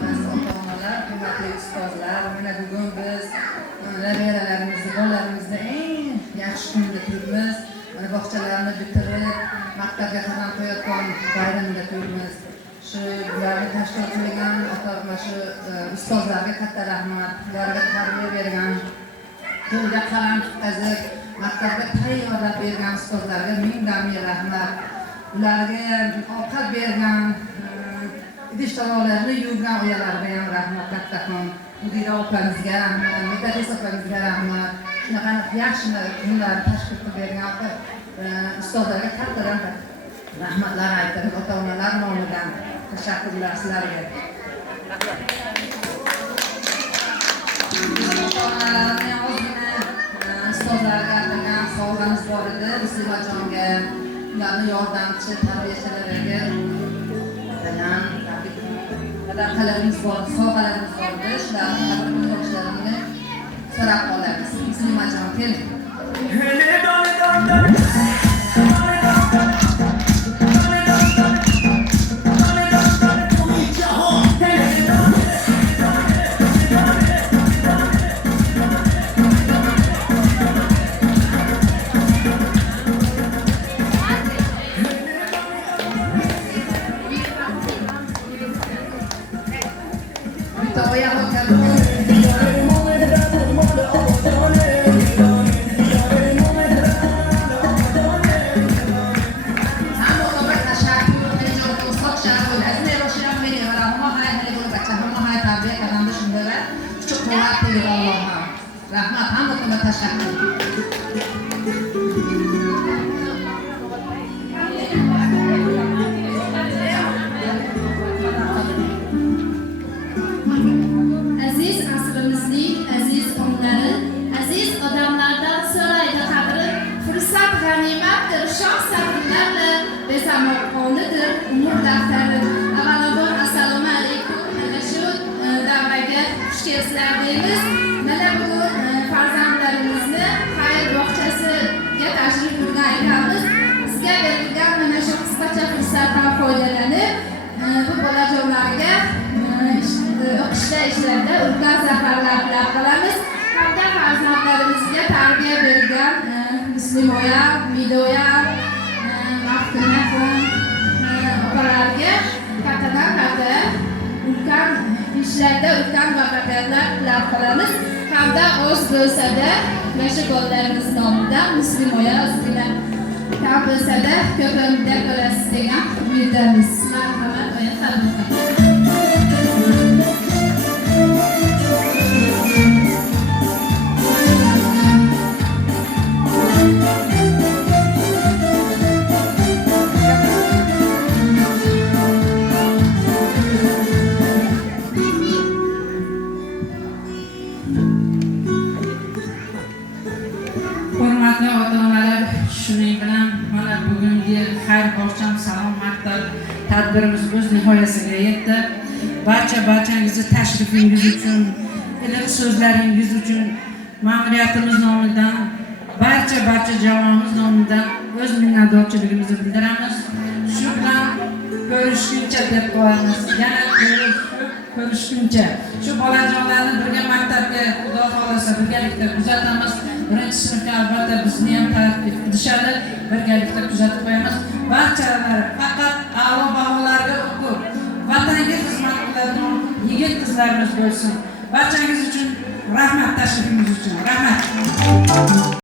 hurmatli ota-onalar, hurmatli ustozlar, mana bugun biz nabiralarimizni, bolalarimizni eng yaxshi kunda turibmiz. Mana bog'chalarni bitirib, maktabga qadam qo'yayotgan bayramda turibmiz. Shu ularni tashkil qilgan ota-ona shu ustozlarga katta rahmat, ularga tarbiya bergan, qo'lga qalam tutqazib, maktabga tayyorlab bergan ustozlarga ming rahmat. Ularga ovqat bergan, idish-tovoqlarni yuvgan oyalarga ham rahmat kattakon. Mudira opamizga rahmat, mutaxassis opamizga rahmat. Shunaqa yaxshi kunlarni tashkil qilib bergan ustozlarga kattadan rahmatlar aytamiz. Ota-onalar nomidan tashakkurlar sizlarga. Ota-onalarning ozgina ustozlarga atagan sovg'amiz bor edi. Muslimajonga, ularni yordamchi tarbiyachilarga atagan sadaqalarimiz bor, sovg'alarimiz bor edi. Shularni qadr qilishlarini so'rab qolamiz. Muslimajon, keling. Rahmat, hammaga tashakkur. Aziz asrimizning aziz onlari, aziz odamlardan so'raydi qadri, fursat g'animatdir, shoh sabrlarla besamoqonidir umr daftari. Avvalambor assalomu alaykum. Mana shu davraga xush kelibsizlar deymiz. Mana bugun farzandlarimizni xayr bog'chasiga tashrif buyurgan ekanmiz. Bizga berilgan mana shu qisqacha fursatdan foydalanib, bu bolajonlarga o'qishda ishlarda ulkan zafarlar tilab qolamiz. Hamda farzandlarimizga tarbiya bergan Muslimoya, Midoya, Maftunaxon opalarga kattadan katta ulkan ishlarda ulkan muvaffaqiyatlar tilab qolamiz. Hamda oz bo'lsa-da, mana bolalarimiz nomidan Muslimoya ozgina kam bo'lsa-da ko'p umidlar ko'rasiz degan umiddamiz. Marhamat, oya salomlar. Hurmatli ota-onalar, shuning bilan mana bugungi xayr bog'cham salom maktab tadbirimiz o'z nihoyasiga yetdi. Barchangizni tashrifingiz uchun, iliq so'zlaringiz uchun ma'muriyatimiz nomidan, barcha jamoamiz nomidan o'z minnatdorchiligimizni bildiramiz. Shu bilan ko'rishguncha deb qo'yamiz. Yana ko'rishguncha. Shu bolajonlarni birga maktabga Xudo xolasa birgalikda kuzatamiz. Birinchi sinfga albatta bizni ham taklif qilishadi, birgalikda kuzatib qo'yamiz. Barchalari faqat a'lo baholarga o'qib, vatanga xizmat qiladigan yigit qizlarimiz bo'lsin. Barchangiz uchun rahmat tashrifingiz uchun.